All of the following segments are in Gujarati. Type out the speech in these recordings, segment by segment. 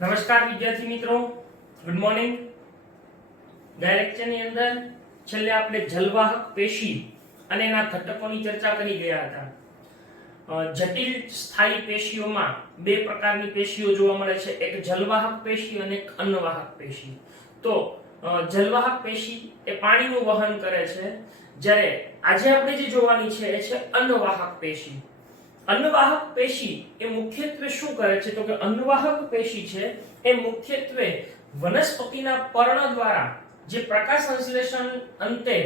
નમસ્કાર વિદ્યાર્થી મિત્રો, ગુડ મોર્નિંગ. ગયા લેક્ચરની અંદર છેલ્લે આપણે જલવાહક પેશી અને એના ઘટકોની ચર્ચા કરી ગયા હતા. જટિલ સ્થાયી પેશીઓમાં બે પ્રકારની પેશીઓ જોવા મળે છે, એક જલવાહક પેશી અને એક અન્નવાહક પેશી. તો જલવાહક પેશી એ પાણીનું વહન કરે છે, જ્યારે આજે આપણે જે જોવાની છે એ છે અન્નવાહક પેશી. અન્નવાહક પેશી એ મુખ્યત્વે શું કરે છે તો કે અન્નવાહક પેશી છે એ મુખ્યત્વે વનસ્પતિના પર્ણ દ્વારા જે પ્રકાશ સંશ્લેષણ અંતે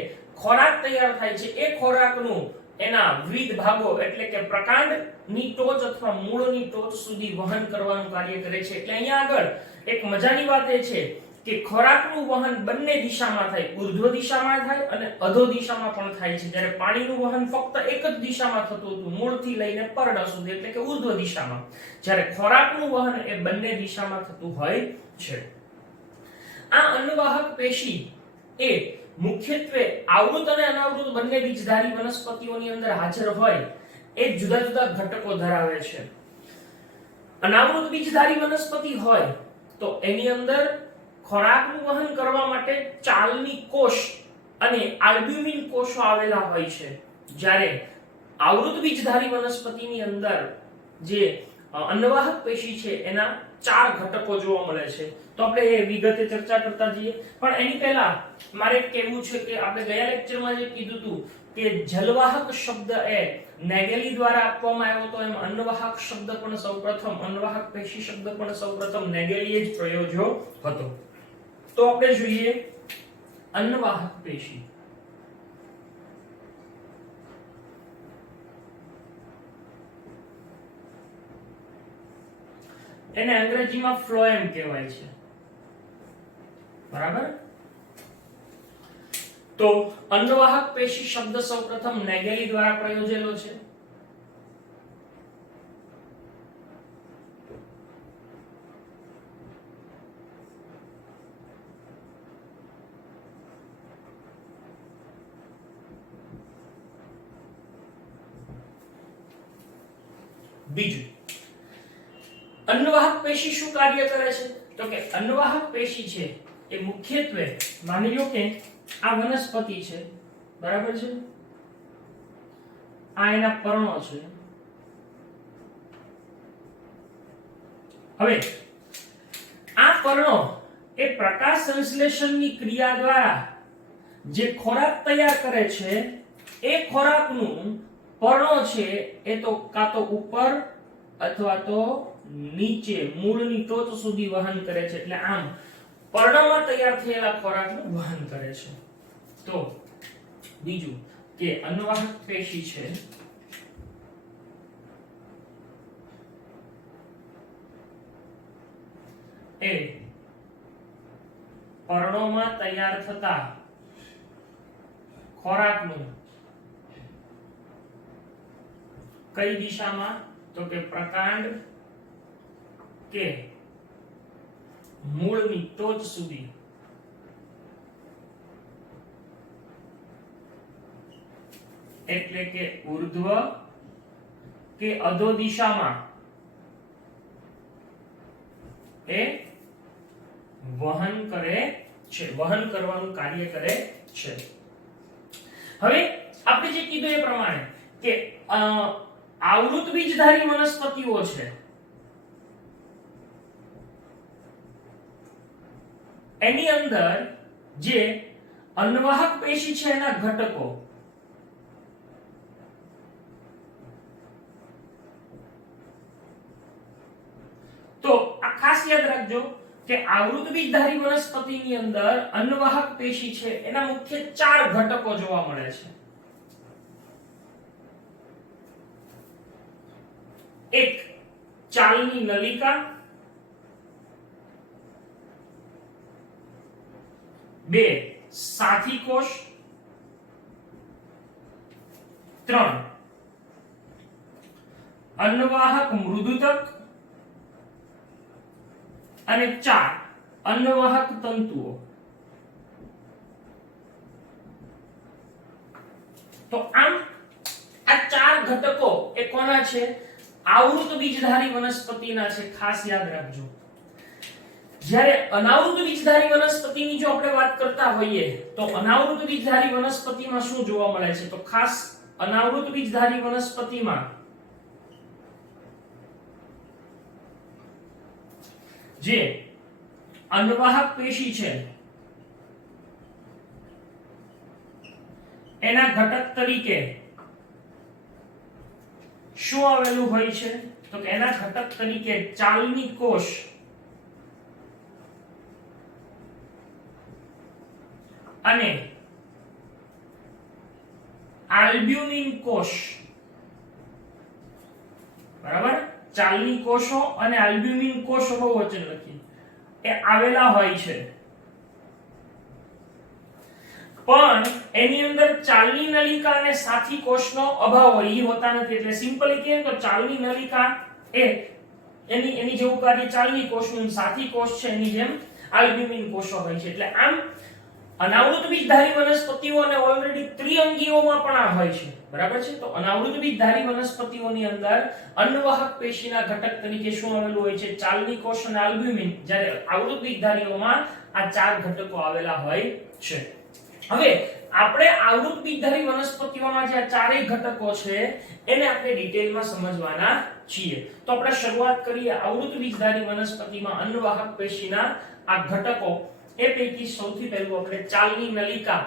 ખોરાક તૈયાર થાય છે એ ખોરાકનું એના વિવિધ ભાગો એટલે કે પ્રકાંડની ટોચ અથવા મૂળની ટોચ સુધી વહન કરવાનું કાર્ય કરે છે. એટલે અહીંયા આગળ એક મજાની વાત એ છે કે ખોરાકનું વહન બંને દિશામાં થાય, ઉર્ધ્વ દિશામાં થાય અને અધો દિશામાં પણ થાય છે. જ્યારે પાણીનું વહન ફક્ત એક જ દિશામાં થતું હતું, મૂળથી લઈને પર્ણ સુધી એટલે કે ઉર્ધ્વ દિશામાં, જ્યારે ખોરાકનું વહન એ બંને દિશામાં થતું હોય છે. આ અન્નવાહક પેશી એ મુખ્યત્વે આવૃત અને અનાવૃત બંને બીજધારી વનસ્પતિઓની અંદર હાજર હોય એ જુદા જુદા ઘટકો ધરાવે છે. અનાવૃત બીજધારી વનસ્પતિ હોય તો એની અંદર ખોરાકનું વહન કરવા માટે ચાલની કોષ અને આલ્બ્યુમિન કોષો આવેલા હોય છે, જ્યારે આવૃત બીજધારી વનસ્પતિની અંદર જે અન્નવાહક પેશી છે એના 4 ઘટકો જોવા મળે છે. તો આપણે એ વિગતે ચર્ચા કરતા જઈએ, પણ એની પહેલા મારે કહેવું છે કે આપણે ગયા લેક્ચરમાં જે કીધું હતું કે જલવાહક શબ્દ એ નેગેલી દ્વારા આપવામાં આવ્યો હતો, એમ અન્નવાહક શબ્દ પણ સૌપ્રથમ અન્નવાહક પેશી શબ્દ પણ સૌપ્રથમ નેગેલીએ જ પ્રયોજ્યો હતો. તો આપણે જોઈએ અન્નવાહક પેશી. એને અંગ્રેજીમાં ફ્લોએમ કહેવાય છે, બરાબર? તો અન્નવાહક પેશી શબ્દ સૌપ્રથમ નેગેલી દ્વારા પ્રયોજેલો છે. બીજું, અન્નવાહક પેશી શું કાર્ય કરે છે તો કે અન્નવાહક પેશી છે એ મુખ્યત્વે માની લો કે આ વનસ્પતિ છે, બરાબર છે, આ એના પર્ણો છે. હવે આ પર્ણો એ પ્રકાશ સંશ્લેષણની ક્રિયા દ્વારા જે ખોરાક તૈયાર કરે છે એ ખોરાકનું પર્ણો છે એ તો કાં તો ઉપર અથવા તો નીચે મૂળની ટોચ સુધી વહન કરે છે. એટલે આમ પર્ણમાં તૈયાર થયેલા ખોરાકનું વહન કરે છે. તો બીજું કે અન્નવાહક પેશી છે એ પર્ણોમાં તૈયાર થતા ખોરાકનું કઈ દિશામાં તો કે પ્રકાંડ કે મૂળની ટોચ સુધી એટલે કે ઉર્ધ્વ કે અધો દિશામાં એ વહન કરે છે, વહન કરવાનું કાર્ય કરે છે. હવે આપણે જે કીધું એ પ્રમાણે કે આવૃત બીજધારી વનસ્પતિઓ છે એની અંદર જે અન્નવાહક પેશી છે એના ઘટકો તો આ ખાસ યાદ રાખજો કે આવૃત બીજધારી વનસ્પતિની અંદર અન્નવાહક પેશી છે એના મુખ્ય 4 ઘટકો જોવા મળે છે. એક ચાલની નલિકા, 2 સાથી કોષ, 3 અન્નવાહક મૃદુતક અને 4 અન્નવાહક તંતુઓ. તો આમ આ 4 ઘટકો એ કોના છે? આવૃત બીજધારી વનસ્પતિના છે, ખાસ યાદ રાખજો. જ્યારે અનાવૃત બીજધારી વનસ્પતિની જો આપણે વાત કરતા હોઈએ તો અનાવૃત બીજધારી વનસ્પતિમાં શું જોવા મળે છે? તો ખાસ અનાવૃત બીજધારી વનસ્પતિમાં જે અન્નવાહક પેશી છે એના ઘટક તરીકે શું આવેલું હોય છે? તો કે એના ઘટક તરીકે ચાલની કોષ અને આલ્બ્યુમિન કોષ, બરાબર, ચાલની કોષો અને આલ્બ્યુમિન કોષો બહુવચન લખી એ આવેલા હોય છે. પણ એની અંદર ચાલની નલિકા અને સાથી કોષનો અભાવ હોય, એ હોતા નથી. એટલે સિમ્પલી કહીએ તો ચાલની નલિકા એ એની જેવું કાર્ય ચાલની કોષનું, સાથી કોષ છે એની જેમ આલ્બ્યુમિન કોષો હોય છે. એટલે આમ અનાવૃત બીજધારી વનસ્પતિઓ અને ઓલરેડી ત્રિઅંગીઓમાં પણ આ હોય છે, બરાબર છે. તો અનાવૃત બીજધારી વનસ્પતિઓની અંદર અન્નવાહક પેશીના ઘટક તરીકે શું આવેલું હોય છે? ચાલની કોષ અને આલ્બ્યુમિન. જ્યારે આવૃત બીજધારીઓમાં આ ચાર ઘટકો આવેલા હોય છે. હવે આપણે આવૃત બીજધારી વનસ્પતિઓના જે ચારેય ઘટકો છે એને આપણે ડિટેલમાં સમજવાના છીએ. તો આપણે શરૂઆત કરીએ આવૃત બીજધારી વનસ્પતિમાં અન્નવાહક પેશીના આ ઘટકો. એ પૈકી સૌથી પહેલું આપણે ચાલની નલિકા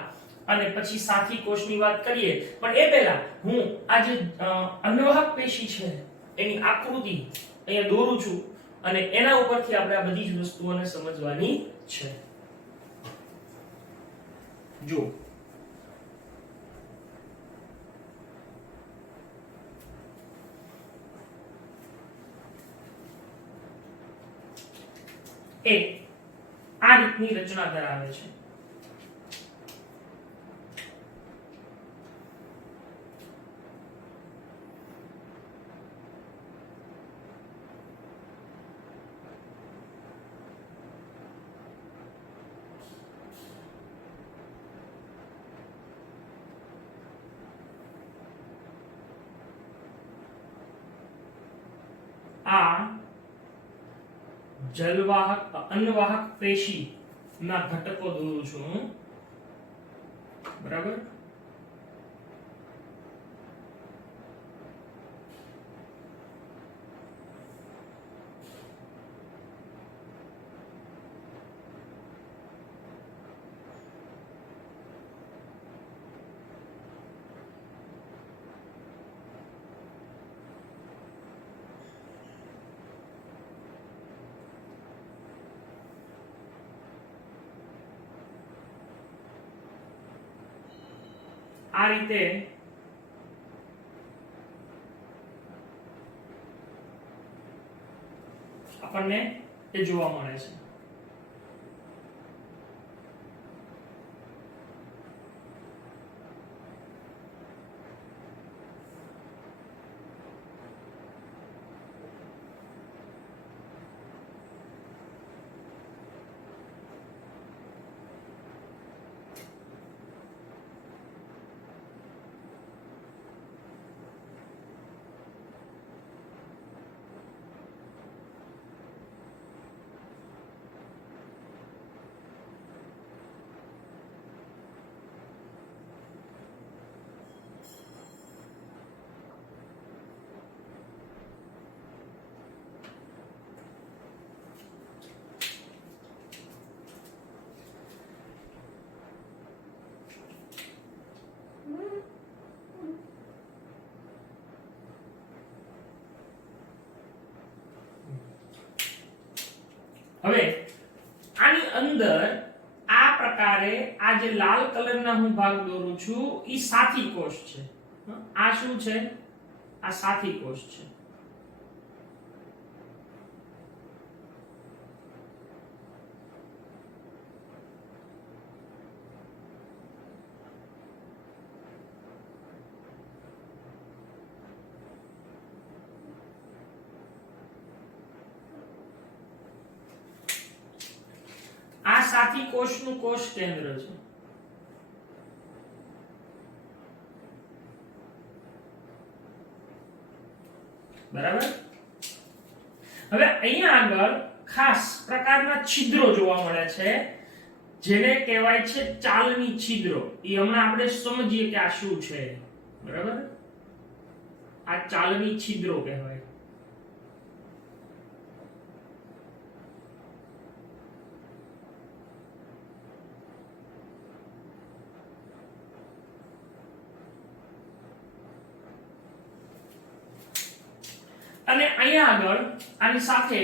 અને પછી સાથી કોષની વાત કરીએ. પણ એ પહેલા હું આ જે અન્નવાહક પેશી છે એની આકૃતિ અહીંયા દોરું છું અને એના ઉપરથી આપણે આ બધી જ વસ્તુઓને સમજવાની છે. જો એ આ રીતની રચના ધરાવે છે. આ જલવાહક અન્નવાહક પેશી ના ઘટકો દોરું છું, બરાબર. આ રીતે આપણને એ જોવા મળે છે. હવે આની અંદર આ પ્રકારે આ જે લાલ કલરના હું ભાગ દોરું છું ઈ સાથી કોષ છે. આ શું છે? આ સાથી કોષ છે. આ સાથી કોષનું કોષ કેન્દ્ર છે, બરાબર. હવે અહીંયા આગળ ખાસ પ્રકારના છિદ્રો જોવા મળે છે જેને કહેવાય છે ચાલની છિદ્રો. એ હમણાં આપણે સમજીએ કે આ શું છે. બરાબર, આ ચાલની છિદ્રો કહેવાય. અને અહીંયા આગળ આની સાથે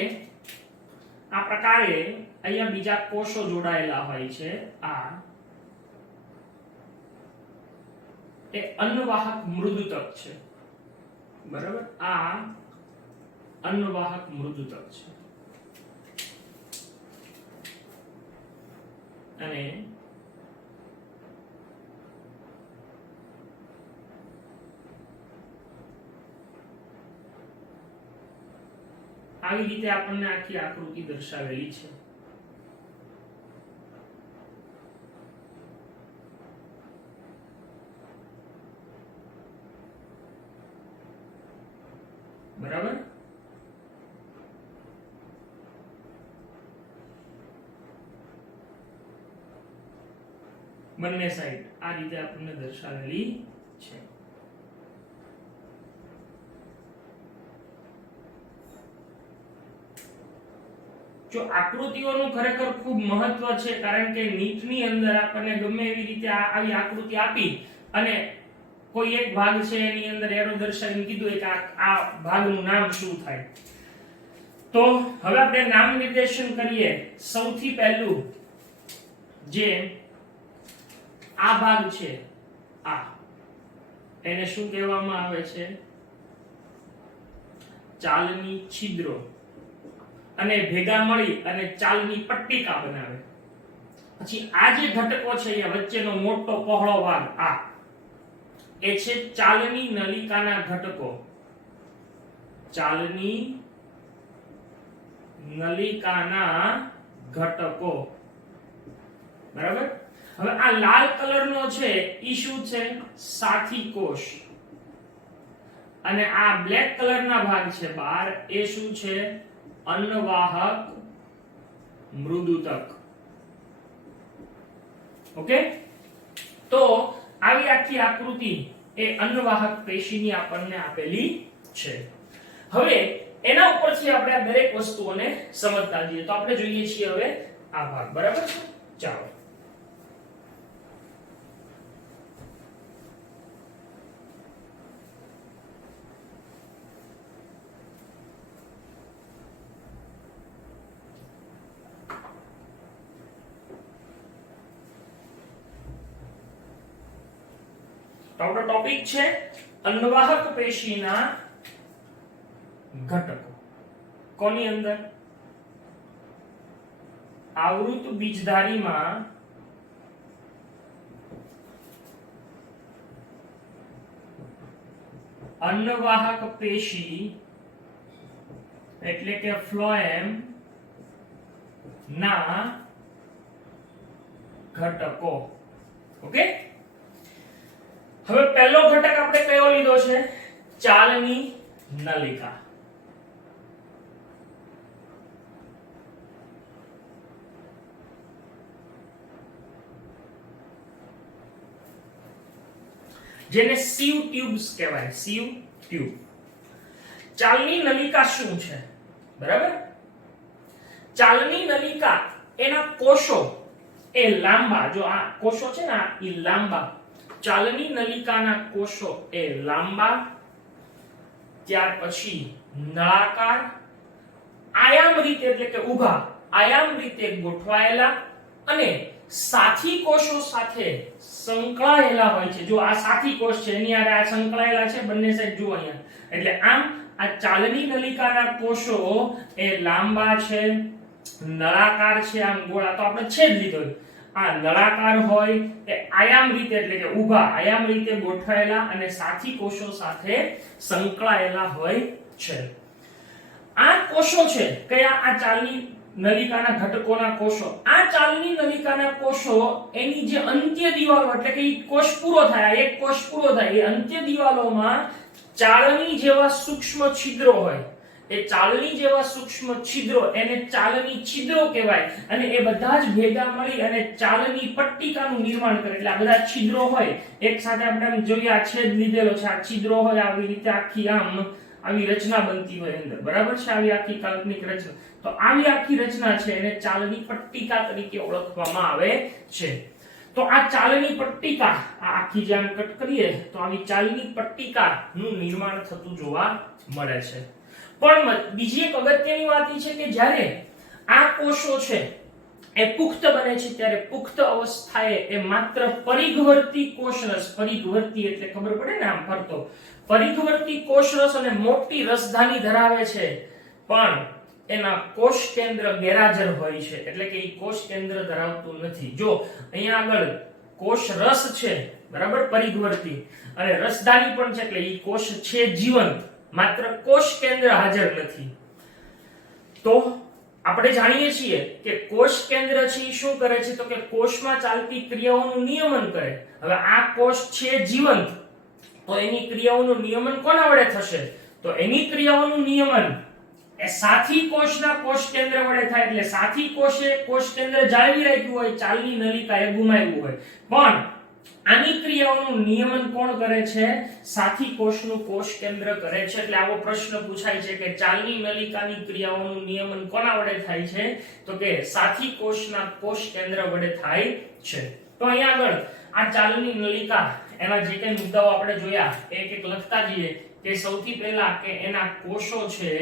આ પ્રકારે અહીંયા બીજા કોષો જોડાયેલા હોય છે. આ એ અન્નવાહક મૃદુતક છે. બરાબર, આ અન્નવાહક મૃદુતક છે. અને આવી રીતે આપણને આખી આકૃતિ દર્શાવેલી છે. બરાબર, બંને સાઈડ આ રીતે આપણને દર્શાવેલી છે. જો આકૃતિઓનું ખરેખર ખૂબ મહત્વ છે, કારણ કે નીટની અંદર આપણને ગમે એવી રીતે આવી આકૃતિ આપી અને કોઈ એક ભાગ છે એની અંદર એરો દર્શાવીને કીધું કે આ ભાગનું નામ શું થાય. તો હવે આપણે નામ નિર્દેશન કરીએ. સૌથી પહેલું જે આ ભાગ છે આ, એને શું કહેવામાં આવે છે? ચાલની છિદ્રો. અને ભેગા મળી અને ચાલની પટ્ટિકા બનાવે. પછી આ જે ઘટકો છે એ વચ્ચેનો મોટો પહોળો ભાગ આ એ છે ચાલની નલિકાના ઘટકો. ચાલની નલિકાના ઘટકો. બરાબર, હવે આ લાલ કલરનો છે ઈ શું છે? સાથી કોષ. અને આ બ્લેક કલરના ભાગ છે બહાર એ શું છે? અન્નવાહક મૃદુતક. ઓકે, તો આવી આખી આકૃતિ એ અન્નવાહક પેશીની આપણને આપેલી છે. હવે એના ઉપરથી આપણે આ દરેક વસ્તુઓને સમજતા જઈએ. તો આપણે જોઈએ છીએ હવે આ ભાગ. બરાબર છે, ચાલો. આપણો ટોપિક છે અન્નવાહક પેશીના ઘટકો. કોની અંદર? આવૃત બીજધારીમાં અન્નવાહક પેશી એટલે કે ફ્લોએમ ના ઘટકો. ઓકે, હવે પહેલો ઘટક આપણે કયો લીધો છે? ચાલની નલિકા. જેને સીવ ટ્યુબ્સ કહેવાય. સીવ ટ્યુબ. ચાલની નલિકા શું છે? બરાબર, ચાલની નલિકા એના કોષો એ લાંબા. જો આ કોષો છે ને એ લાંબા. ચાલની નલિકાના કોષો એ લાંબા, ત્યાર પછી નળાકાર, આયામ રીતે એટલે કે ઊભા આયામ રીતે ગોઠવાયેલા અને સાથી કોષો સાથે સંકળાયેલા હોય છે. જો આ સાથી કોષ છે એની આ સંકળાયેલા છે બંને સાઈડ જુઓ અહીંયા. એટલે આમ આ ચાલની નલિકાના કોષો એ લાંબા છે, નળાકાર છે, આમ ગોળા તો આપણે છેદ લીધો. આ નળાકાર હોય એ આયામ રીતે એટલે કે ઊભા આયામ રીતે ગોઠવાયેલા અને સાથી કોષો સાથે સંકળાયેલા હોય છે. આ કોષો છે કયા? આ ચાલની નલિકાના ઘટકોના કોષો. આ ચાલની નલિકાના કોષો એની જે અંત્ય દિવાલો એટલે કે કોષ પૂરો થાય, એક કોષ પૂરો થાય, એ અંત્ય દિવાલોમાં ચાળણી જેવા સૂક્ષ્મ છિદ્રો હોય. એ ચાલની જેવા સૂક્ષ્મ છિદ્રો એને ચાલની છિદ્રો કહેવાય અને એ બધા જ ભેગા મળી અને ચાલની પટ્ટિકાનું નિર્માણ કરે એટલે આ બધા છિદ્રો હોય એક સાથે આપણે આમ જોઈએ આ છેદ લીધેલો છે આ છિદ્રો હોય આવી રીતે આખી આમ આવી રચના બનતી હોય અંદર બરાબર છે આવી આખી કાલ્પનિક રચના તો આવી આખી રચના છે એને ચાલની પટ્ટિકા તરીકે ઓળખવામાં આવે છે તો આ ચાલની પટ્ટિકા આ આખી જે આમ કટ કરીએ તો આવી ચાલની પટ્ટિકાનું નિર્માણ થતું જોવા મળે છે પણ બીજી એક અગત્યની વાત એ છે કે જ્યારે આ કોષો છે એ પુખ્ત બને છે ત્યારે પુખ્ત અવસ્થાએ એ માત્ર પરિઘવર્તી કોષરસ પરિઘવર્તી એટલે ખબર પડે ને આમ ફરતો પરિઘવર્તી કોષરસ અને મોટી રસધાની ધરાવે છે પણ એના કોષ કેન્દ્ર ગેરહાજર હોય છે એટલે કે એ કોષ કેન્દ્ર ધરાવતું નથી જો અહીંયા આગળ કોષ રસ છે બરાબર પરિઘવર્તી અને રસધાની પણ છે એટલે એ કોષ છે જીવંત માત્ર કોષ કેન્દ્ર હાજર નથી તો આપણે જાણીએ છીએ કે કોષ કેન્દ્ર છે એ શું કરે છે તો કે કોષમાં ચાલતી ક્રિયાઓનું નિયમન કરે હવે આ કોષ છે જીવંત તો એની ક્રિયાઓનું નિયમન કોના વડે થશે તો એની ક્રિયાઓનું નિયમન એ સાથી કોષના કોષ કેન્દ્ર વડે થાય એટલે સાથી કોષે કોષ કેન્દ્ર જાળવી રાખ્યું હોય ચાલની નલિકાએ ગુમાવ્યું હોય પણ આની ક્રિયાઓનું નિયમન કોણ કરે છે સાથી કોષનું કોષ કેન્દ્ર કરે છે એટલે આવો પ્રશ્ન પૂછાય છે કે ચાલની નલિકાની ક્રિયાઓનું નિયમન કોના વડે થાય છે તો કે સાથી કોષના કોષ કેન્દ્ર વડે થાય છે તો અહીંયા આગળ આ ચાલની નલિકા એના જે કંઈ મુદ્દાઓ આપણે જોયા એક એક લખતા જઈએ કે સૌથી પહેલા કે એના કોષો છે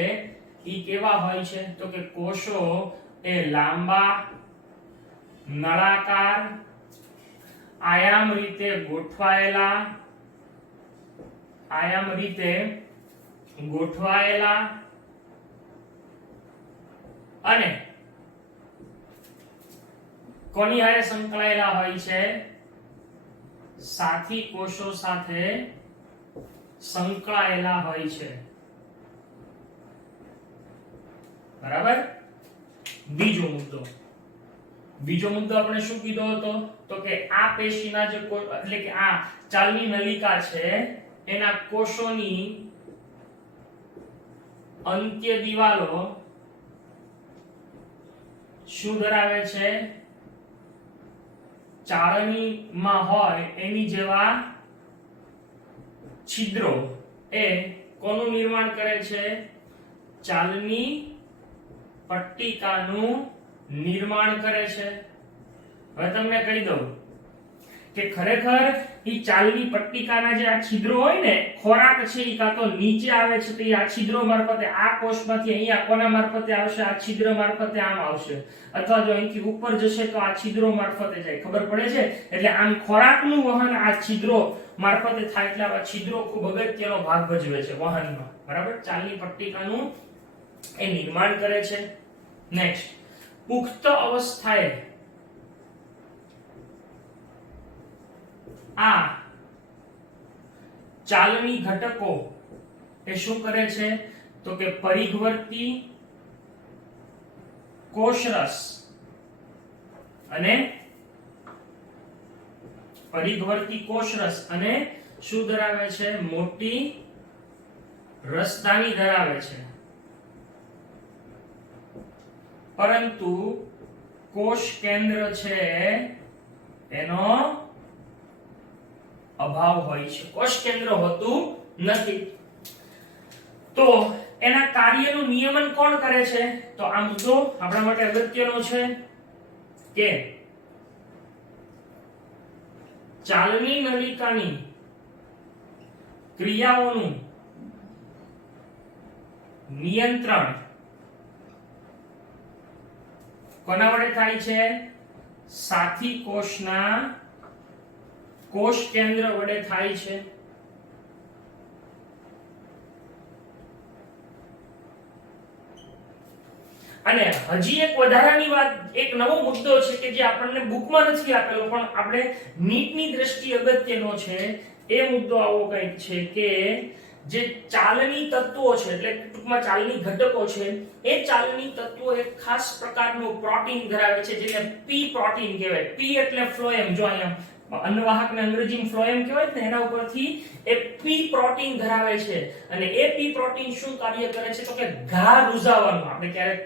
ઈ કેવા હોય છે તો કે કોષો એ લાંબા નળાકાર આયામ રીતે ગોઠવાયેલા અને કોની હારે સંકળાયેલા હોય છે સાથી કોષો સાથે સંકળાયેલા હોય છે બરાબર બીજો મુદ્દો આપણે શું કીધો હતો તો કે આ પેશીના જે એટલે કે આ ચાલની નલિકા છે એના કોષોની અંત્ય દિવાલો શું ધરાવે છે ચાળણીમાં હોય એની જેવા છિદ્રો એ કોનું નિર્માણ કરે છે ચાલની પટ્ટિકાનું નિર્માણ કરે છે હવે તમને કહી દઉં કે ખરેખર ઈ ચાલની પટ્ટિકાના જે આ છિદ્રો હોય ને ખોરાક છે ઈ કાં તો નીચે આવે છે તો ઈ આ છિદ્રો મારફતે આ કોષમાંથી અહીંયા કોના મારફતે આવશે આ છિદ્ર મારફતે આમ આવશે અથવા જો અહીંથી ઉપર જશે તો આ છિદ્રો મારફતે જાય ખબર પડે છે એટલે આમ ખોરાકનું વહન આ છિદ્રો મારફતે થાય એટલે આ છિદ્રો ખૂબ અગત્યનો ભાગ ભજવે છે વહનમાં બરાબર ચાલની પટ્ટિકાનું એ નિર્માણ કરે છે નેક્સ્ટ પુખ્ત અવસ્થાએ આ ચાલની ઘટકો એ શું કરે છે તો કે પરિઘવર્તી કોષરસ અને શું ધરાવે છે મોટી રસદાની ધરાવે છે પરંતુ કોષ કેન્દ્ર છે એનો અભાવ હોય છે કોષ કેન્દ્ર હોતું નથી તો એના કાર્યનું નિયમન કોણ કરે છે તો આ મુદ્દો આપણા માટે અગત્યનો છે કે ચાલની નલિકાની ક્રિયાઓનું નિયંત્રણ કોના વડે થાય છે સાથી કોષના કોષ કેન્દ્ર વડે થાય છે અને હજી એક વધારાની વાત એક નવો મુદ્દો છે કે જે આપણને બુકમાં નથી આપેલો પણ આપણે નીટની દ્રષ્ટિએ અગત્યનો છે એ મુદ્દો આવો કંઈક છે કે જે ચાલની તત્વો છે એટલે ટૂંકમાં ચાલની ઘટકો છે એ ચાલની તત્વો એક ખાસ પ્રકારનું પ્રોટીન ધરાવે છે જેને પી પ્રોટીન કહેવાય પી એટલે ફ્લોએમ જો અહીંયા અન્નવાહકને અંગ્રેજીમાં ફ્લોએમ કહેવાય ને, એના ઉપરથી એ પી પ્રોટીન ધરાવે છે અને એ પી પ્રોટીન શું કાર્ય કરે છે તો કે ઘા રૂઝાવવાનું. આપણે ક્યારેક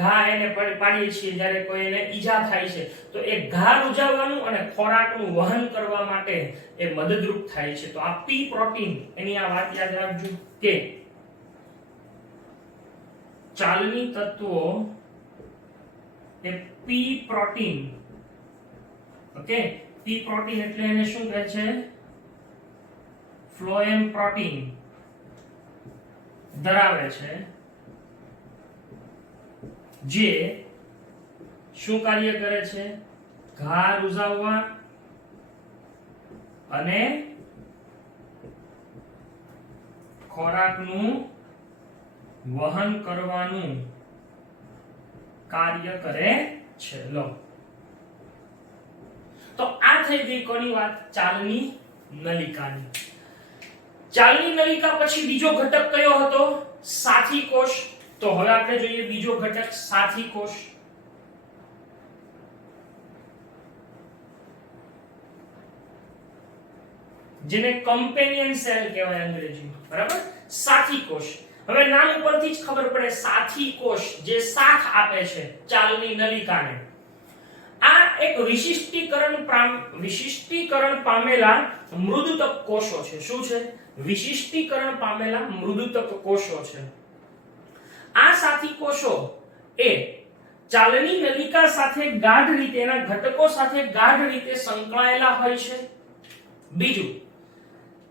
ઘા એને પાડીએ છીએ જ્યારે કોઈ એને ઈજા થાય છે તો એ ઘા રૂઝાવવાનું અને ખોરાકનું વહન કરવા માટે એ મદદરૂપ થાય છે. તો આ પી પ્રોટીન એની આ વાત યાદ રાખજો કે ચાલની તત્વો એ પી પ્રોટીન, ઓકે, પી પ્રોટીન એટલે એને શું કહે છે ફ્લોએમ પ્રોટીન ધરાવે છે, જે શું કાર્ય કરે છે ઘા રૂઝાવવા અને ખોરાકનું વહન કરવાનું કાર્ય કરે છે. લો, તો આ થઈ ગઈ કોની વાત? ચાલની નલિકાની. ચાલની નલિકા પછી બીજો ઘટક કયો હતો? સાથી કોષ. તો હવે આપણે જોઈએ બીજો ઘટક સાથી કોષ. જેને કમ્પેનિયન સેલ કહેવાય અંગ્રેજીમાં, બરાબર? સાથી કોષ. હવે નામ ઉપરથી જ ખબર પડે, સાથી કોષ જે સાથ આપે છે ચાલની નલિકાને. આ એક વિશિષ્ટીકરણ પામેલા મૃદુતક કોષો છે. શું છે? વિશિષ્ટીકરણ પામેલા મૃદુતક કોષો છે. આ સાથી કોષો એ ચાલની નલિકા સાથે ગાઢ રીતે, એના ઘટકો સાથે ગાઢ રીતે સંકળાયેલા હોય છે. બીજું,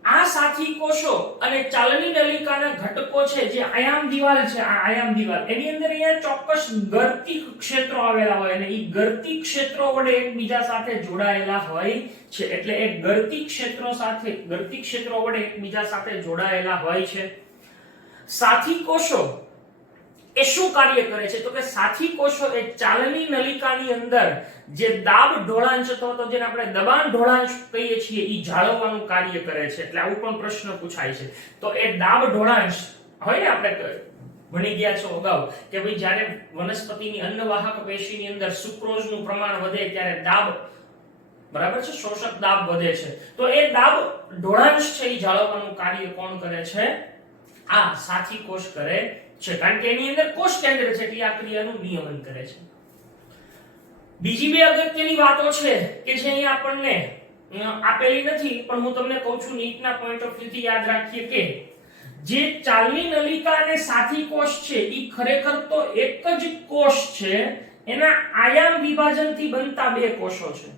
આ સાથી કોષો અને ચાલની નલિકાના ઘટકો છે જે આયામ દિવાલ છે, આ આયામ દિવાલ, એની અંદર અહીંયા ચોક્કસ ગર્તિક ક્ષેત્રો આવેલા હોય અને એ ગર્તિક ક્ષેત્રો વડે એકબીજા સાથે જોડાયેલા હોય છે. એટલે એ ગર્તિક ક્ષેત્રો વડે એકબીજા સાથે જોડાયેલા હોય છે. સાથી કોષો એ શું કાર્ય કરે છે તો કે સાથી કોષો એ ચાલની નલિકાની અંદર જે દાબ ઢોળાંશ અથવા જેને આપણે દબાણ ઢોળાંશ કહીએ છીએ એ જાળવવાનું કાર્ય કરે છે. એટલે આવું પણ પ્રશ્ન પૂછાય છે. તો એ દાબ ઢોળાંશ હોય ને, આપણે ભણી ગયા છો અગાઉ કે ભાઈ જ્યારે વનસ્પતિની અન્નવાહક પેશીની અંદર સુક્રોઝનું પ્રમાણ વધે ત્યારે દાબ, બરાબર છે, શોષક દાબ વધે છે. તો એ દાબ ઢોળાંશ છે એ જાળવવાનું કાર્ય કોણ કરે છે? આ સાથી કોષ કરે છે. કારણ કે એની અંદર કોષ કેન્દ્ર છે એટલે આ ક્રિયાનું નિયમન કરે છે. બીજી બે અગત્યની વાતો છે કે જે અહીં આપણને આપેલી નથી, પણ હું તમને કહું છું નીટના પોઈન્ટ ઓફ વ્યૂ થી યાદ રાખીએ કે જે ચાલની નલિકા અને સાથી કોષ છે એ ખરેખર તો એક જ કોષ છે. એના આયામ વિભાજનથી બનતા બે કોષો છે.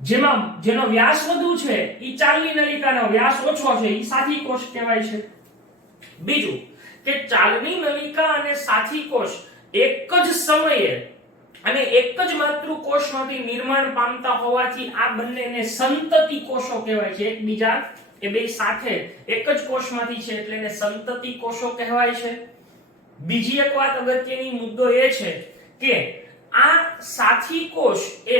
જેનો વ્યાસ વધુ છે એ ચાલની નલિકાનો વ્યાસ ઓછો છે, એ સાથી કોષ કહેવાય છે. બીજું કે ચાલની નલિકા અને સાથી કોષ એક જ સમયે અને એક જ માતૃકોષમાંથી નિર્માણ પામતા હોવાથી આ બંનેને સંતતિ કોષો કહેવાય છે. એકબીજા એ બે સાથે એક જ કોષમાંથી છે એટલે એને સંતતિ કોષો કહેવાય છે. બીજી એક વાત અગત્યની મુદ્દો એ છે કે આ સાથી કોષ એ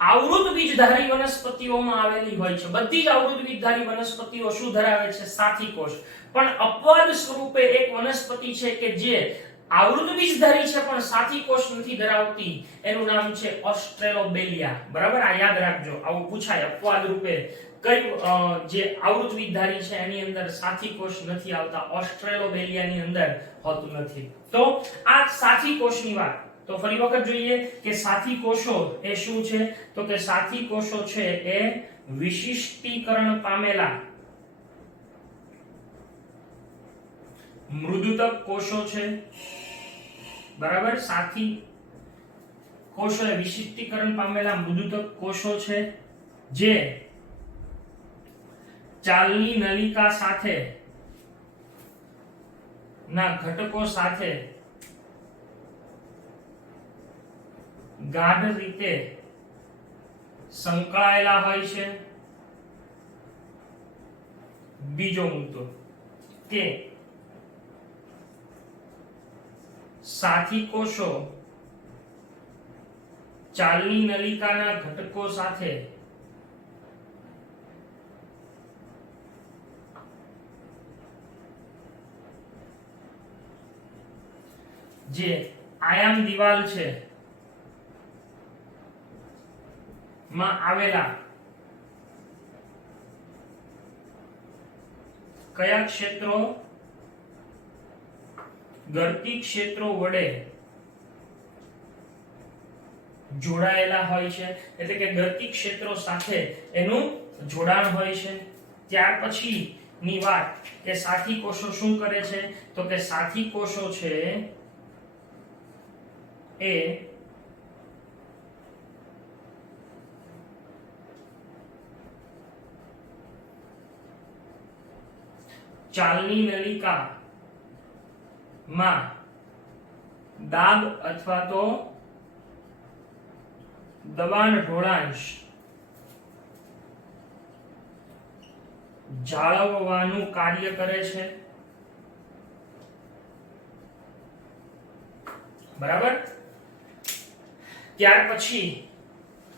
આવૃત બીજધારી વનસ્પતિઓમાં આવેલી હોય છે. બધી જ આવૃત બીજધારી વનસ્પતિઓ શું ધરાવે છે? સાથી કોષ. પણ અપવાદ સ્વરૂપે એક વનસ્પતિ છે કે જે આવૃત બીજધારી છે પણ સાથી કોષ નથી ધરાવતી, એનું નામ છે ઓસ્ટ્રેલોબેલિયા. બરાબર, આ યાદ રાખજો, આવું પૂછાય અપવાદ રૂપે કઈ જે આવૃત બીજધારી છે એની અંદર સાથી કોષ નથી આવતા, ઓસ્ટ્રેલોબેલિયાની અંદર હોતું નથી. તો આ સાથી કોષની વાત. તો ફરી વખત જોઈએ કે સાથી કોષો એ શું છે તો કે સાથી કોષો છે એ વિશિષ્ટીકરણ પામેલા મૃદુતક કોષો છે. બરાબર, સાથી કોષો એ વિશિષ્ટીકરણ પામેલા મૃદુતક કોષો છે જે ચાલની નલિકા સાથે ના ઘટકો સાથે ગાઢ રીતે સંકળાયેલા હોય છે. બીજો મુદ્દો કે સાથી કોષો ચાલની નલિકાના ઘટકો સાથે જે આયામ દિવાલ છે માં આવેલા કયા ક્ષેત્રો ગળતી ક્ષેત્રો વડે જોડાયેલા હોય છે, એટલે કે ગળતી ક્ષેત્રો સાથે એનું જોડાણ હોય છે. ત્યાર પછી ની વાત કે સાથી કોષો શું કરે છે, તો કે સાથી કોષો છે એ ચાલની નલિકા માં દાબ અથવા તો દબાણ ઢોળાંશ જાળવવાનું કાર્ય કરે છે. બરાબર. ત્યાર પછી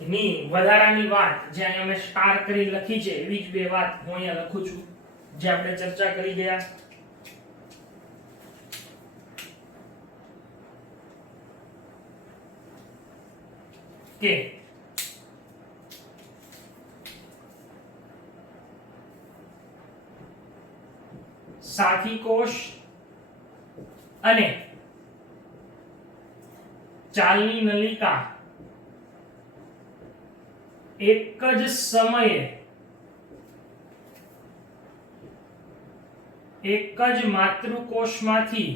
ની વધારાની વાત જે અહીંયા મેં સ્ટાર કરી લખી છે એવી જ બે વાત હું અહીંયા લખું છું જે આપણે ચર્ચા કરી ગયા. કે સાથી કોષ અને ચાલની નલિકા એક જ સમયે એક જ માતૃકોષમાંથી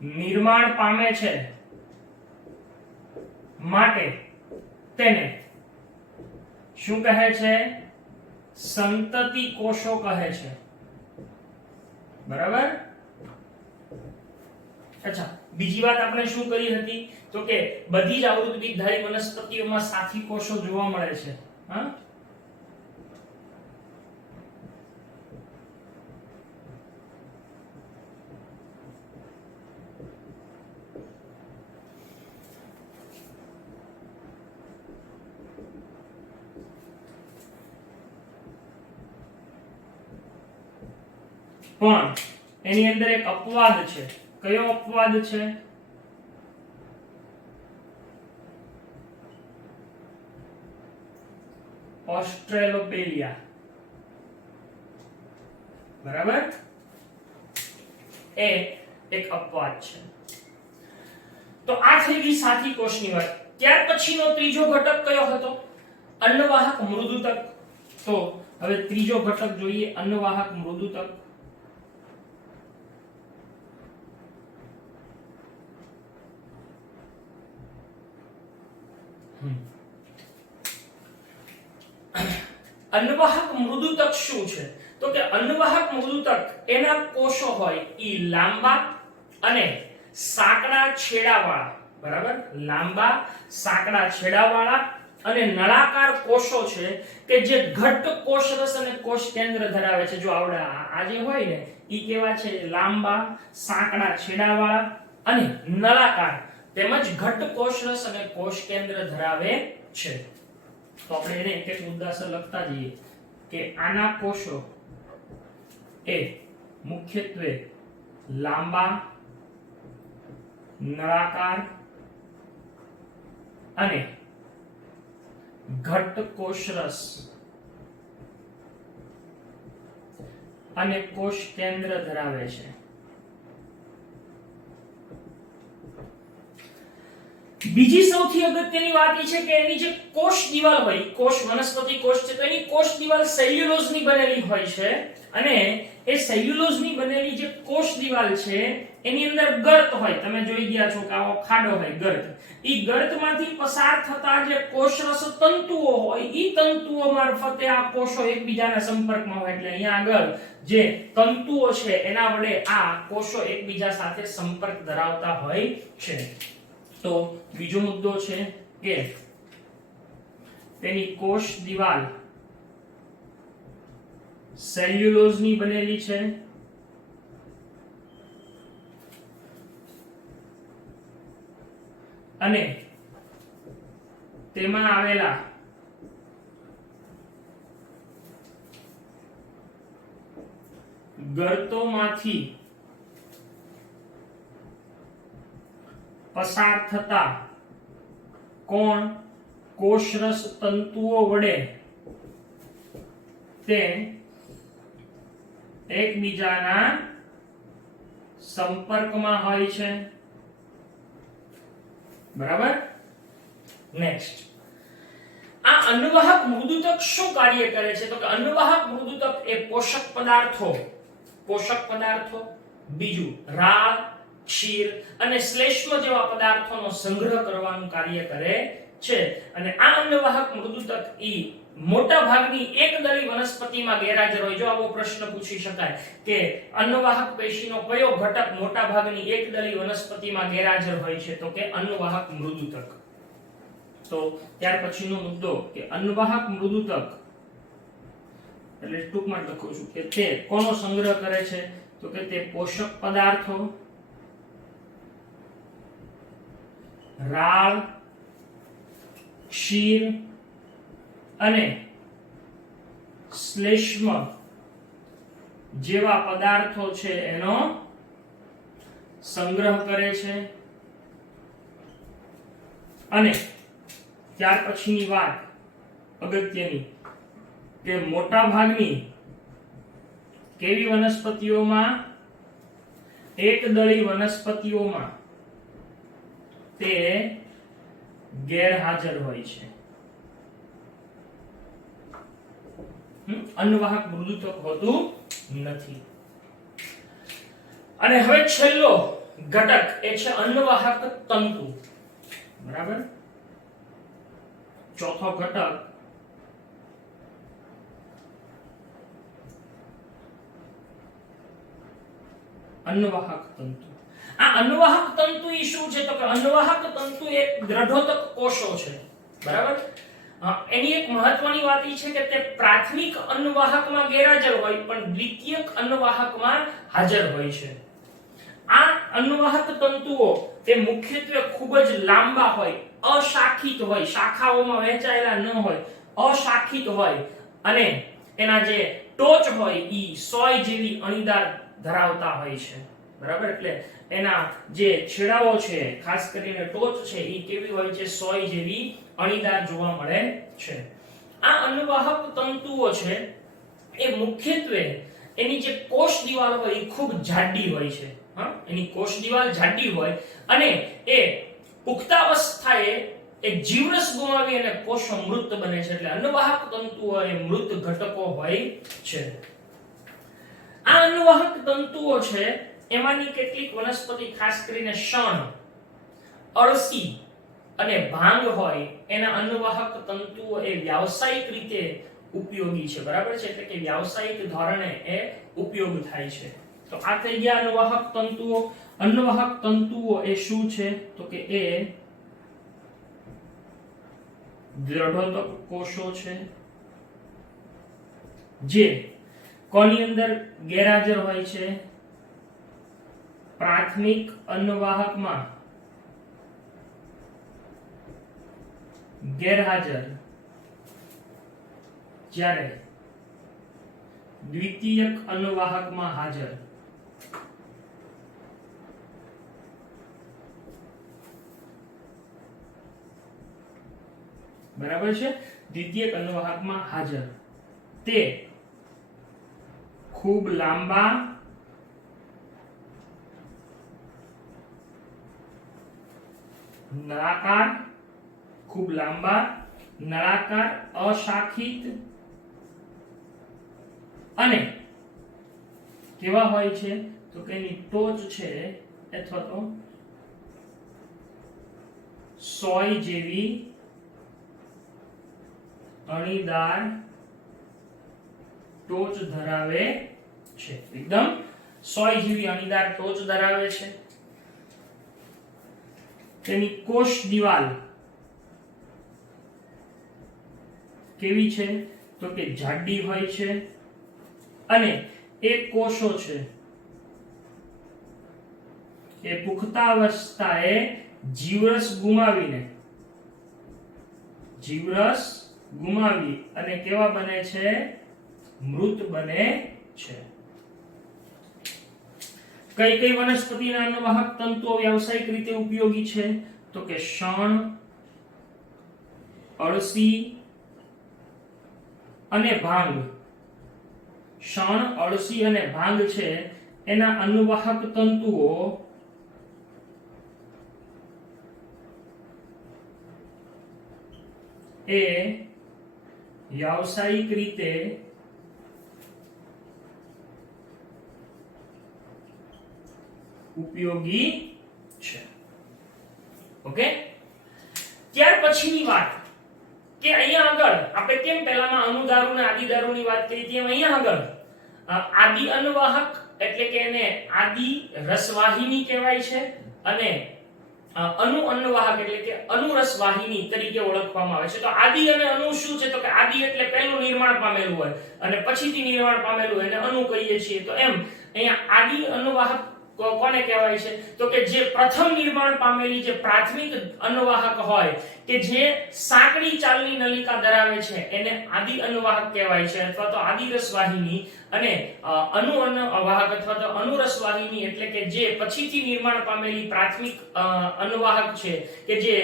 નિર્માણ પામે છે, માટે તેને શું કહે છે? સંતતિ કોષો કહે છે. બરાબર. અચ્છા, બીજી વાત આપણે શું કરી હતી તો કે બધી જ આવૃત્ત બીજધારી વનસ્પતિઓમાં સાથી કોષો જોવા મળે છે. હા, પણ એની અંદર એક અપવાદ છે. કયો અપવાદ છે? ઓસ્ટ્રેલોપેલિયા. બરાબર, એ એક અપવાદ છે. તો આ થઈ ગઈ સાથી કોષની વાત. ત્યાર પછીનો ત્રીજો ઘટક કયો હતો? અન્નવાહક મૃદુતક. તો હવે ત્રીજો ઘટક જોઈએ, અન્નવાહક મૃદુતક. અન્નવાહક મૃદુતક શું છે? તો કે અન્નવાહક મૃદુતક એના કોષો હોય ઈ લાંબા અને સાંકડા છેડાવાળા. બરાબર, લાંબા સાંકડા છેડાવાળા અને નળાકાર કોષો છે કે જે ઘટ્ટ કોષરસ અને કોષ કેન્દ્ર ધરાવે છે. જો આવડા આ જે હોય ને ઈ કેવા છે? લાંબા સાંકડા છેડાવાળા અને નળાકાર તેમજ ઘટ્ટ કોષરસ અને કોષ કેન્દ્ર ધરાવે છે. તો આપણે એને એક એક મુદ્દાસર લખતા જઈએ કે આના કોષો એ મુખ્યત્વે લાંબા, નળાકાર અને ઘટ્ટ કોષરસ અને કોષ કેન્દ્ર ધરાવે છે. બીજી સૌથી અગત્યની વાત એ છે કે એની જે કોષ દિવાલ હોય, કોષ વનસ્પતિ કોષ છે તો એની કોષ દિવાલ સેલ્યુલોઝની બનેલી હોય છે અને એ સેલ્યુલોઝની બનેલી જે કોષ દિવાલ છે એની અંદર ગર્ત હોય. તમે જોઈ ગયા છો કે આવો ખાડો હોય ગર્ત. ઈ ગર્તમાંથી પસાર થતા જે કોષરસ તંતુઓ હોય ઈ તંતુઓ મારફતે આ કોષો એકબીજાના સંપર્કમાં હોય. એટલે અહીંયા આગળ જે તંતુઓ છે એના વડે આ કોષો એકબીજા સાથે સંપર્ક ધરાવતા હોય છે. તો બીજો મુદ્દો છે કે તેની કોષ દિવાલ સેલ્યુલોઝની બનેલી છે અને તેમાં આવેલા ગર્તોમાંથી પસાર થતા કોણ કોષરસ તંતુઓ વડે તે એકબીજાના સંપર્કમાં હોય છે. બરાબર. નેક્સ્ટ, આ અન્નવાહક મૃદુતક શું કાર્ય કરે છે? તો કે અન્નવાહક મૃદુતક એ પોષક પદાર્થો, બીજું રાળ, ક્ષીર અને શ્લેષ્મ જેવા પદાર્થોનો સંગ્રહ કરવાનું કાર્ય કરે છે. અને આ અન્નવાહક મૃદુતક મોટા ભાગની એકદળી વનસ્પતિમાં ગેરહાજર હોય. જો આવો પ્રશ્ન પૂછી શકાય કે અન્નવાહક પેશીનો કયો ઘટક મોટા ભાગની એકદળી વનસ્પતિમાં ગેરહાજર હોય છે, તો કે અન્નવાહક મૃદુતક. તો ત્યાર પછીનો મુદ્દો કે અન્નવાહક મૃદુતક એટલે ટૂંકમાં લખું છું કે તે કોનો સંગ્રહ કરે છે? તો કે તે પોષક પદાર્થો, રાળ, ક્ષીર અને શ્લેષ્મ જેવા પદાર્થો છે એનો સંગ્રહ કરે છે. અને ત્યાર પછીની વાત અગત્યની કે મોટા ભાગની કેવી વનસ્પતિઓમાં? એકદળી વનસ્પતિઓમાં તે ગેરહાજર હોય છે. અન્નવાહક મૃદુતક હોતું નથી. અને હવે છેલ્લો ઘટક એ છે અન્નવાહક તંતુ. બરાબર. ચોથો ઘટક અન્નવાહક તંતુ. આ અન્નવાહક તંતુ ઈ શું છે? તો કે અન્નવાહક તંતુ એક દ્રઢોતક કોષો છે. બરાબર. એની એક મહત્વની વાત ઈ છે કે તે પ્રાથમિક અન્નવાહકમાં ગેરહાજર હોય પણ દ્વિતીયક અન્નવાહકમાં હાજર હોય છે. આ અન્નવાહક તંતુઓ તે મુખ્યત્વે ખૂબ જ લાંબા હોય, અશાખિત હોય, શાખાઓમાં વહેંચાયેલા ન હોય, અશાખિત હોય અને એના જે ટોચ હોય ઈ સોય જેવી અણીદાર ધરાવતા હોય છે. બરાબર. એટલે એના જે છેડાઓ છે, ખાસ કરીને ટોચ છે, ઈ કેવી હોય છે? સોય જેવી અણીદાર જોવા મળે છે. આ અન્નવાહક તંતુઓ છે એ મુખ્યત્વે એની જે કોષ દિવાલ હોય એ ખૂબ જાડી હોય છે. એની કોષ દિવાલ જાડી હોય અને એ પુખ્તાવસ્થાએ એ જીવરસ ગુમાવી અને કોષો મૃત બને છે. એટલે અન્નવાહક તંતુઓ એ મૃત ઘટકો હોય છે. આ અન્નવાહક તંતુઓ છે એમાંની કેટલીક વનસ્પતિ, ખાસ કરીને શણ, અળસી અને ભાંગ હોય એના અન્નવાહક તંતુઓ એ વ્યાવસાયિક રીતે ઉપયોગી છે. બરાબર છે. એટલે કે વ્યાવસાયિક ધોરણે એ ઉપયોગ થાય છે. તો આ થઈ ગયા અન્નવાહક તંતુઓ. અન્નવાહક તંતુઓ એ શું છે? તો કે એ દ્રઢોતક કોષો છે જે કોની અંદર ગેરહાજર હોય છે? પ્રાથમિક અન્નવાહકમાં ગેરહાજર, જ્યારે દ્વિતીયક અન્નવાહકમાં હાજર. બરાબર છે. દ્વિતીયક અન્નવાહકમાં હાજર તે ખૂબ લાંબા, નળાકાર, અશાખિત અને કેવા હોય છે? તો કે એની ટોચ છે અથવા તો સોય જેવી અણીદાર ટોચ ધરાવે છે. એકદમ સોય જેવી અણીદાર ટોચ ધરાવે છે. તેની કોષ દિવાલ કેવી છે? તો કે જાડી હોય છે અને એ કોષો છે એ પુખ્તાવસ્થાએ જીવરસ ગુમાવી અને કેવા બને છે? મૃત બને છે. કઈ કઈ વનસ્પતિના અન્નવાહક તંતુઓ વ્યાવસાયિક રીતે ઉપયોગી છે? તો કે શણ, અળસી અને ભાંગ, શણ, અળસી અને ભાંગ છે એના અનુવાહક તંતુઓ એ વ્યાવસાયિક રીતે ઉપયોગી છે. ઓકે, ત્યાર પછીની વાત કે અહીંયા આગળ આપણે કેમ પહેલામાં અનુદારુ અને આદિદારુની વાત કરી હતી, અહીંયા આગળ આદિ અનુવાહક એટલે કે એને આદિ રસવાહિની કહેવાય છે અને અનુ અન્નવાહક એટલે કે અનુરસવાહિની તરીકે ઓળખવામાં આવે છે. તો આદિ અને અનુ શું છે? તો કે આદિ એટલે પહેલું નિર્માણ પામેલું હોય અને પછીથી નિર્માણ પામેલું હોય એને અનુ કહીએ છીએ. તો એમ અહીંયા આદિ અનુવાહક કોને કહેવાય છે? તો કે જે પ્રથમ નિર્માણ પામેલી જે પ્રાથમિક અનુવાહક હોય કે જે સાંકડી ચાલની નલિકા ધરાવે છે એને આદિ અનુવાહક કહેવાય છે અથવા તો આદિરસ વાહિની. અને અનુ અનુવાહક અથવા તો અનુરસ વાહિની એટલે કે જે પછીથી નિર્માણ પામેલી પ્રાથમિક અનુવાહક છે કે જે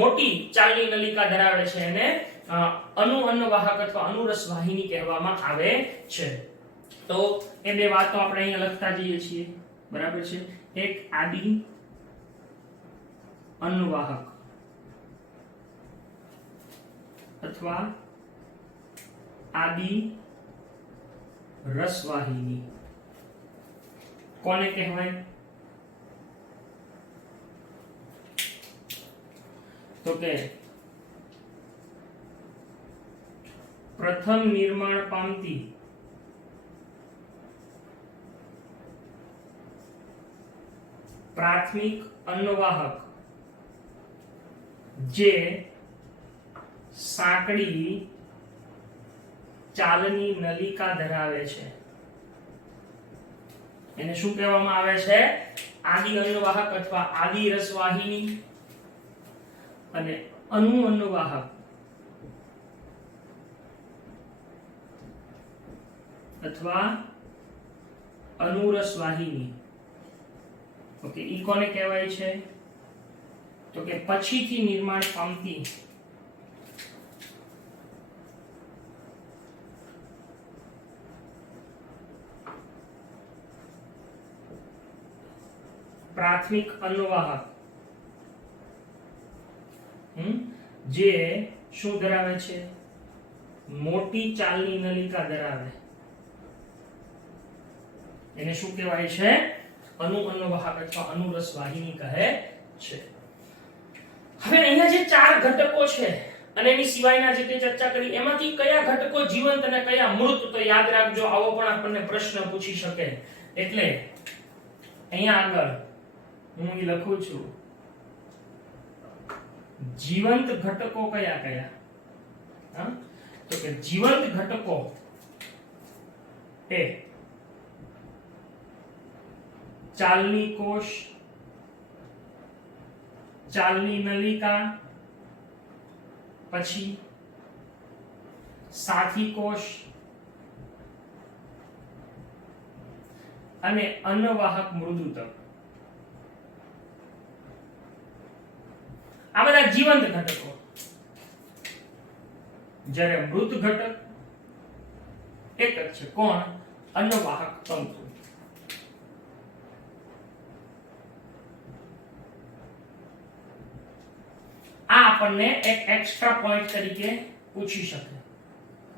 મોટી ચાલની નલિકા ધરાવે છે એને અનુ અનુવાહક અથવા અનુરસ વાહિની કહેવામાં આવે છે. તો એ બે વાતો આપણે અહીંયા લખતા જઈએ છીએ. બરાબર છે. એક આદિ અનુવાહક અથવા આદિ રસવાહિની કોને કહેવાય? તો કે પ્રથમ નિર્માણ પામતી પ્રાથમિક અન્નવાહક જે સાંકડી ચાલની નલિકા ધરાવે છે એને શું કહેવામાં આવે છે? આદિ અન્નવાહક અથવા આદિ રસવાહિની. અને અનુ અન્નવાહક અથવા અનુરસ વાહિની. ઓકે, ઈ કોને કહેવાય છે? તો કે પછીથી નિર્માણ પામતી પ્રાથમિક અનુવાહક જે શું ધરાવે છે? મોટી ચાલની નલિકા ધરાવે એને શું કહેવાય છે? અનુ અનુવાહક અથવા અનુરસ વાહિની કહે છે. હવે અહીંયા જે ચાર ઘટકો છે અને એની સિવાયના જે તે ચર્ચા કરી એમાંથી કયા ઘટકો જીવંત અને કયા મૃત? તો યાદ રાખજો, આવો પણ આપણને પ્રશ્ન પૂછી શકે. એટલે અહીંયા આગળ હું એ લખું છું જીવંત ઘટકો કયા કયા? તો કે જીવંત ઘટકો એ ચાલની કોષ, ચાલની નલિકા, પછી સાથી કોષ અને અન્નવાહક મૃદુતક. આ બધા જીવંત ઘટકો. જ્યારે મૃત ઘટક એક જ છે. કોણ? અન્નવાહક તંતુ. આ આપણને એક એક્સ્ટ્રા પોઈન્ટ તરીકે પૂછી શકે.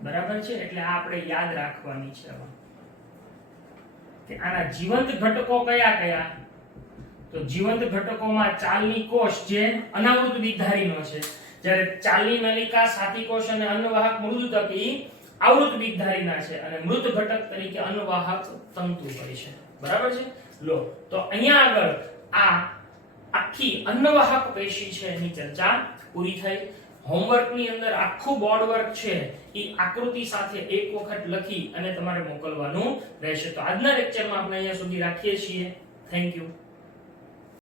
બરાબર છે? એટલે આ આપણે યાદ રાખવાની છે કે આના જીવંત ઘટકો કયા કયા? તો જીવંત ઘટકોમાં ચાલની કોષ જે અનાવૃત બીજધારીનો છે, જ્યારે ચાલની નલિકા, સાથી કોષ અને અન્નવાહક મૃદુતક એ આવૃત બીજધારીના છે અને મૃત ઘટક તરીકે અન્નવાહક તંતુ હોય છે. બરાબર છે? લો, તો અહીંયા આગળ આ આખી અન્નવાહક પેશી છે એની ચર્ચા પૂરી થઈ. હોમવર્કની અંદર આખું બોર્ડ વર્ક છે એ આકૃતિ સાથે એક વખત લખી અને તમારે મોકલવાનું રહેશે. તો આજના લેક્ચરમાં આપણે અહીંયા સુધી રાખીએ છીએ. Thank you.